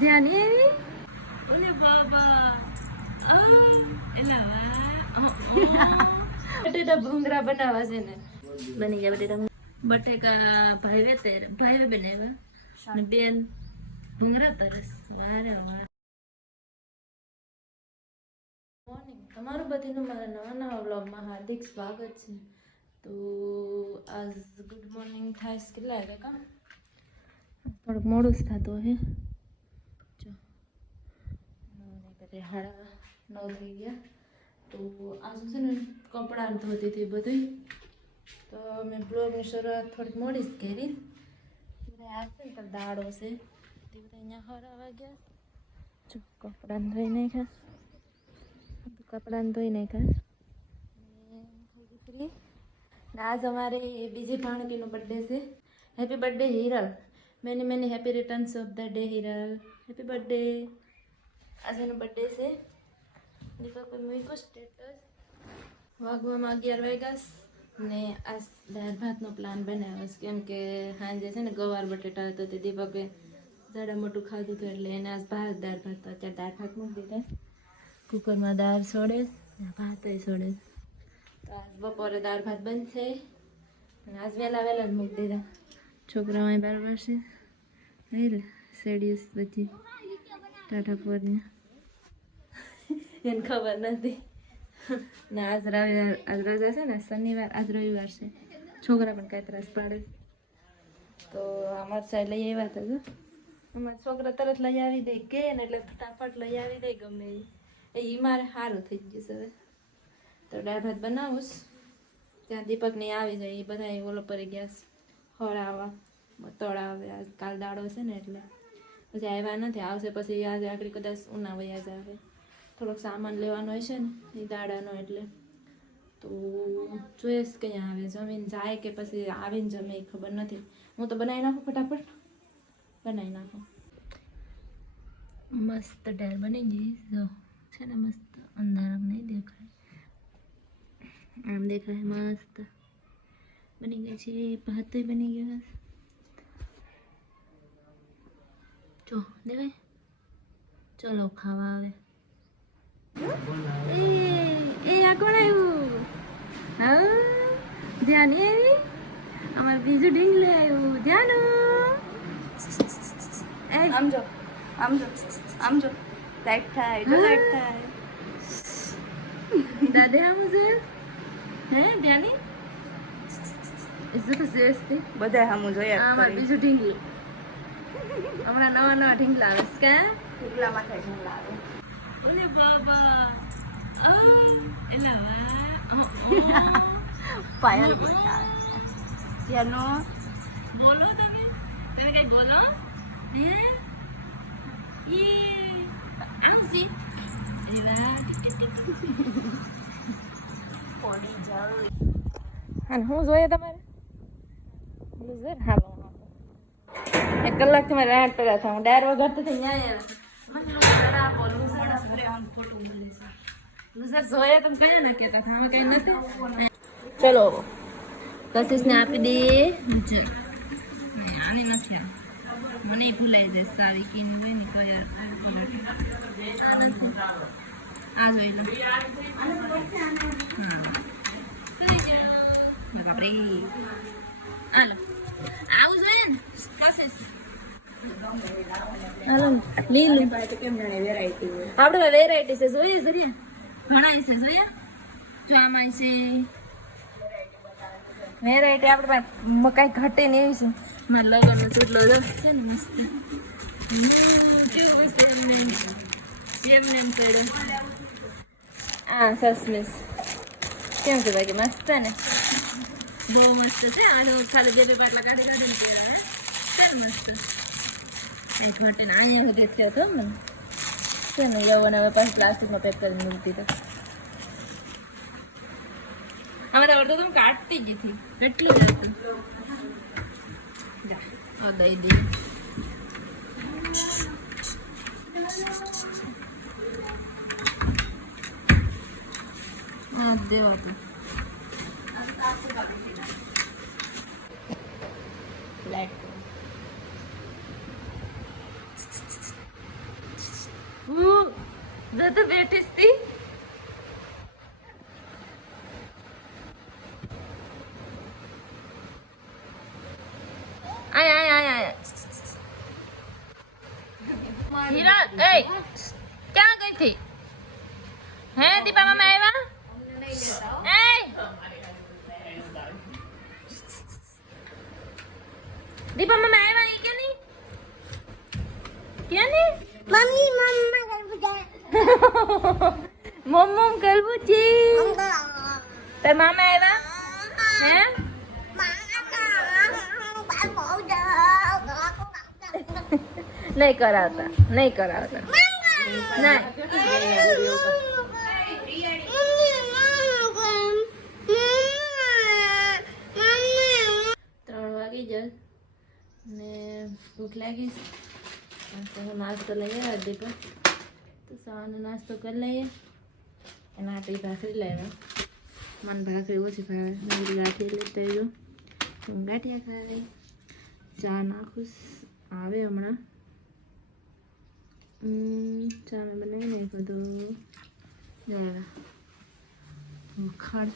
ધ્યાન એવી ઓલે બાબા એલા બટેટા ભૂંગરા બનાવવા છે ને બની ગયા બટેકા ભાઈ બનાવ્યા ને બેન ભૂંગરા તરસ વારે વારે મોર્નિંગ તમારું બધીનું મારા નવા નવા વ્લોગમાં હાર્દિક સ્વાગત છે તો આજ ગુડ મોર્નિંગ થાય કેટલા વાગે કામ થોડુંક મોડું જ થતું હે જો 9:30 થઈ ગયા તો આજે છે ને કપડાં ધોતી હતી બધું તો મેં બ્લોગની શરૂઆત થોડીક મોડી જ કરી બધા આવશે ને તો દાડો છે તે બધા અહીંયા હરાવા ગયા જો કપડાં ધોઈ નાખ્યા ફ્રી ને આજ અમારે બીજી ભાણકીનો બર્થડે છે happy birthday Hiral many happy returns of the day Hiral happy birthday આજે એનો બર્થડે છે દીપક મૂક્યો સ્ટેટસ વાગવામાં 11 વાગ્યા ને આ દાળ ભાતનો પ્લાન બનાવ્યો છે કેમ કે સાંજે છે ને ગવાર બટેટા હતો તે દીપકે જાડા મોટું ખાધું હતું એટલે એને આજ દાળ ભાત તો અત્યારે દાળ ભાત મૂકી દીધા કુકરમાં દાળ છોડે ભાત છોડે તો આજ બપોરે દાળ ભાત બનશે અને આજ વહેલા જ મૂકી દીધા છોકરાઓ અહીં બરાબર છે નહીં સેડિયસ બધી ટાટા પોરની એને ખબર નથી ને આજ રવિવાર આજ રજા છે ને શનિવાર આજ રવિવાર છે છોકરા પણ કાંઈ ત્રાસ પાડે તો અમારી સાઈડ લઈ આવ્યા હતા જો અમારા છોકરા તરત લઈ આવી દે કે ને એટલે ફટાફટ લઈ આવી દે ગમે એ મારે સારું થઈ ગયું છે હવે તો દાળ ભાત બનાવું ત્યાં દીપકની આવી જાય એ બધા ઓલો પરી ગયા હળાવા તળાવે આજ કાલ દાડો છે ને એટલે પછી આવ્યા નથી આવશે પછી આજે આખરી કદાચ ઉના વયા જ આવે થોડોક સામાન લેવાનો હશે ને એ દાડાનો એટલે તો જોઈશ ક્યાં આવે જમીન જાય કે પછી આવીને જમે એ ખબર નથી હું તો બનાવી નાખું ફટાફટ બનાવી નાખું મસ્ત દાળ બની ગઈ જો છે ને મસ્ત અંધારામ નહીં દેખાય આમ દેખાય મસ્ત બની ગઈ છે ભાત બની ગયા જો દેખાય ચલો ખાવા આવે એ આ કોણ આવ્યું હા ધ્યાન એવી અમારે બીજું ઢીંગલે આવ્યું ધ્યાન આમ જો લાઈટ થાય દાદે આમ છે હે ધ્યાની ઇજ્જત છે બધા સામું જોયા અમારે બીજું ઢીંગલું હમણાં નવા ઢીંગલા આવે કે ઢીંગલામાં થાય ઢીંગલા આવે ઓલે બાબા એલા પાયલ બતા ત્યાંનો બોલો તમે કઈ બોલો હે ઈ આંસી એલા પોડી જાવ અને હું જોઈએ તમારે લુઝર હાલો 1 કલાકથી મારે રાત પડ્યા હતા હું ડાયર વગર તો ન્યાય આવે લુઝર જોઈએ તમે કયા ના કહેતા હતા કઈ નથી ચલો કશિશને આપી દઈએ લુઝર આને નથી મને ભૂલાઈ જાય સારી કીની હોય ને તો યાર આ જોઈ લો હા બાપરે હાલો આવું જોઈએ ને કશિશ હાલો લીલું આપણે વેરાયટી છે જોઈએ જરીએ ઘણા છે જોઈએ જો આમાં છે વેરાયટી આપણે કઈ ઘટે ને એવી છે મારા લગ્નનો ચોટલો છે ને મસ્ત કેવું મસ્ત એમને એમ પડ્યો હા સસમીસ કેમ છે બાકી મસ્ત ને બહુ મસ્ત છે આ ખાલી બે પાટલા કાઢીને પહેરવા મસ્ત એક ઘટીને અહીંયા ઘટે હતો મને છે ને યવન હવે પણ પ્લાસ્ટિકમાં પેક કરીને મૂકતી તો અમે તો અડધો તમે કાઢતી જ હતી કેટલું જ હતું દઈ દી હા દેવાતું લાઈટ જો તો બેઠી હતી આય આય આય આય હિરલ એ ક્યાં ગઈ થી હે દીપા મામા આવ્યા એ દીપા મામા આવ્યા ઈ કે નહીં મમ્મી મમ્મા મમ્મમ કરબુજી તે મામા આવ્યા હે નહીં કરાવતા નહીં કરાવતા ના 3 વાગી જાય ને ભૂખ લાગી તો નાસ્તો લઈએ અડધી પર તો સવારનો નાસ્તો કરી લઈએ અને આપણી ભાખરી લાવ્યા મને ભાખરી ઓછી ભાવે ગાંઠી લેતા આવ્યું હું ગાંઠિયા ખાઈ ચા નાખું આવે હમણાં ચા મેં બનાવી નાખ્યો તો જાય ખાડ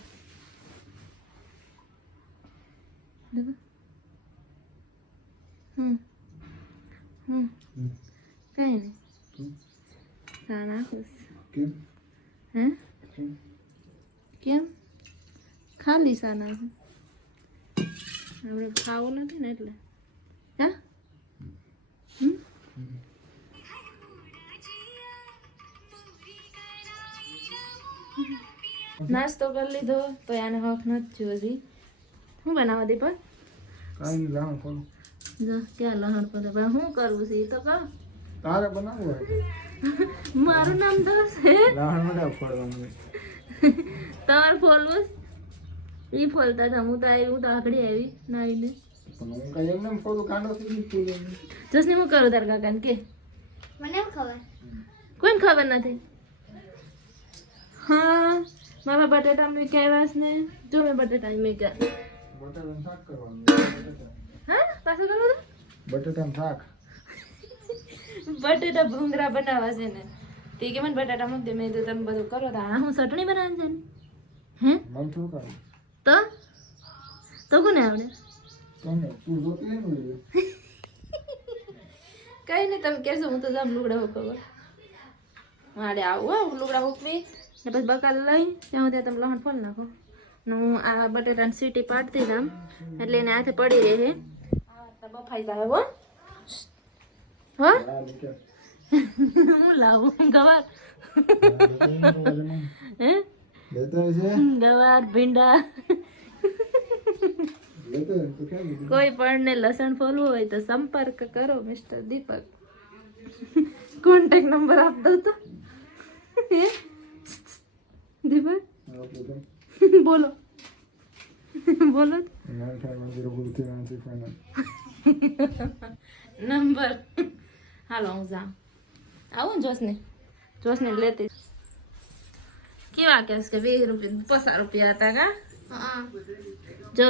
કઈ નહીં ચા નાખું હે કેમ ખાલી ચા નાખું આપણે ખાવું નથી ને એટલે હા નાસ્તો કરી લીધો તો આને હક નથી હજી શું બનાવવા દીપક કાઈ લાણ કોણ જો ક્યાં લહણ પર હવે શું કરવું છે એ તો કહો તારે બનાવવું હોય મારું નામ દસ છે લાણ મને ફોડવાનું તમારે ફોલવું ઈ ફોલતા હતા હું તો આવી હું તો આકડી આવી નાઈને પણ હું કઈ એમને ફોડું કાંડો સુધી ફૂલી જસને હું કરું તાર કાકાને કે મને ખબર કોઈને ખબર નથી હા મારા બટેટા મૂક્યા ને જો મેં બટેટા મૂક્યા બટાટાનું શાક કરવાનું હા પાછું કરું બટાટાનું શાક બટેટા ભૂંગરા બનાવવા છે ને તે કે મને બટાટા મૂક દે મેં તો તમે બધું કરો તો આ હું ચટણી બનાવવાની છે ને હે મન શું કરું તો કોને આવડે તમે તું જોતી ને કઈ નહીં તમે કહેશો હું તો જામ લુગડા હુકવા મારે આવું હા લુગડા હુકવી ને પછી બકાલ લઈ ત્યાં ત્યાં તમે લહણ ફોલ નાખો ને હું આ બટેટાની સીટી પાડતી જામ એટલે એને હાથે પડી રહે બફાઈ જાય હો હો હું લાવું ગવાર હે લેતા છે ગવાર ભીંડા લેતા તો ક્યાં ગયું કોઈ પણ ને લસણ ફોલવું હોય તો સંપર્ક કરો મિસ્ટર દીપક કોન્ટેક્ટ નંબર આપ દો તો દીપક આપણે બોલો બોલો ના થાય મંદિર બોલતી નથી ફાઈનલ નંબર હાલો હું જાઉં આવું જોશને લેતી કેવા કહેશ કે 20 રૂપિયા 50 રૂપિયા હતા કા જો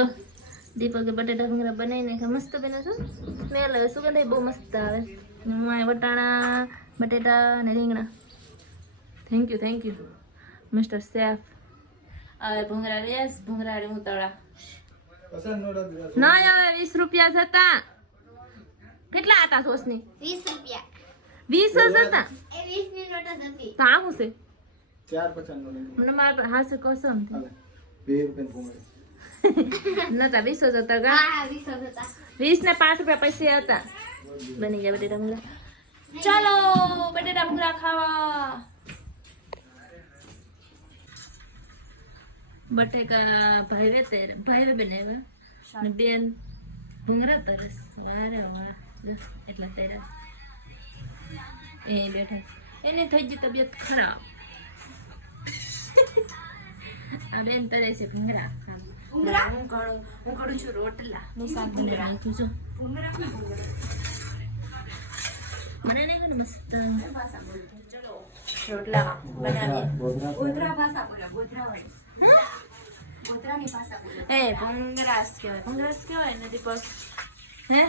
દીપકે બટેટા ભૂંગળા બનાવીને મસ્ત બને છે સ્મેલ આવે સુગંધ બહુ મસ્ત આવે હું આ વટાણા બટેટા અને રીંગણા થેન્ક યુ મિસ્ટર શેફ હવે ભૂંગળા રેસ ભૂંગળા હું તળા પસંદ નોડા દિલા ના હવે 20 રૂપિયા જ હતા કેટલા હતા સોસની 20 રૂપિયા 20 જ હતા એ 20 ની નોટ જ હતી તો આ શું છે 450 નોડા મને મારા હાસે કસમ હાલે 2 રૂપિયા ભૂંગળી નતા 20 જ હતા ગા હા 20 જ હતા 20 ને 5 રૂપિયા પૈસા હતા બની ગયા બટેટા ભૂંગળા ચાલો બટેટા ભૂંગળા ખાવા બટેકા ભાઈ બનાવ્યા અને બેન ભૂંગળા તરસ વારે વાહ એટલા તૈયાર એ બેઠા એને થઈ ગઈ તબિયત ખરાબ આ બેન તરે છે ભૂંગળા હું કરું છું રોટલા હું શાક બનાવી નાખ્યું છું મને નહીં ગયું મસ્ત ચલો રોટલા બનાવીએ એ ભૂંગરાસ કહેવાય નથી પગ હે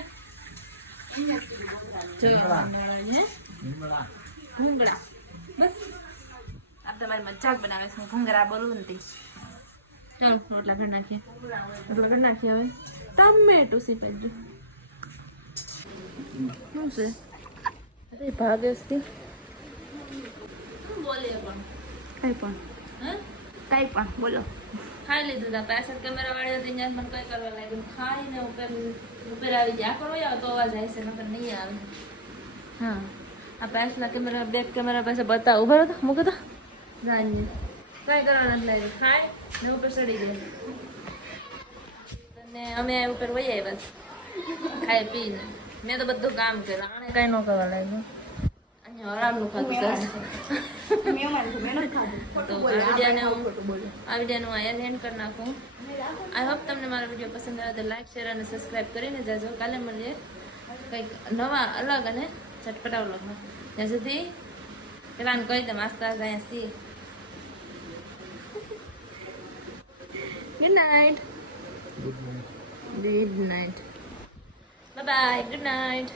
જો ભૂંગળા બસ તમારી મજાક બનાવે છે હું ભંગરા બોલું નથી. ચાલો રોટલા કરી નાખીએ. રોટલા કરી નાખીએ હવે. ટમેટું સીપાઈ ગયું. શું છે અરે ભાગેશથી બોલે પણ કઈ પણ હે કઈ પણ બોલો ખાઈ લીધું હતા પાછળ કેમેરા વાળી હતી ત્યાં મને કઈ કરવા લાગ્યું ખાઈને ઉપર આવી જાય કરો યાર તો અવાજ આવશે નકર નહીં આવે. હા આ પાછલા કેમેરા બેક કેમેરા પાસે બતાવો ઉભા હતો મૂકો તો જાણીએ કઈ કરવા નથી લાગ્યું ખાય ને ઉપર ચડી જાય અને અમે ઉપર વહી આવ્યા ખાઈ પીને મેં તો બધું કામ કર્યું આને કઈ ન કરવા લાગ્યું અહીંયા આરામનું ખાતું ચાલશે. તો આ વિડીયોને હું અહીંયા એન્ડ કરી નાખું. આઈ હોપ તમને મારો વિડીયો પસંદ આવે તો લાઈક શેર અને સબસ્ક્રાઈબ કરીને જાજો. કાલે મળીએ કંઈક નવા અલગ અને ચટપટા વ્લોગમાં. ત્યાં સુધી પેલાને કહી દે આસ્તા અહીંયા C good night good night bye bye good night.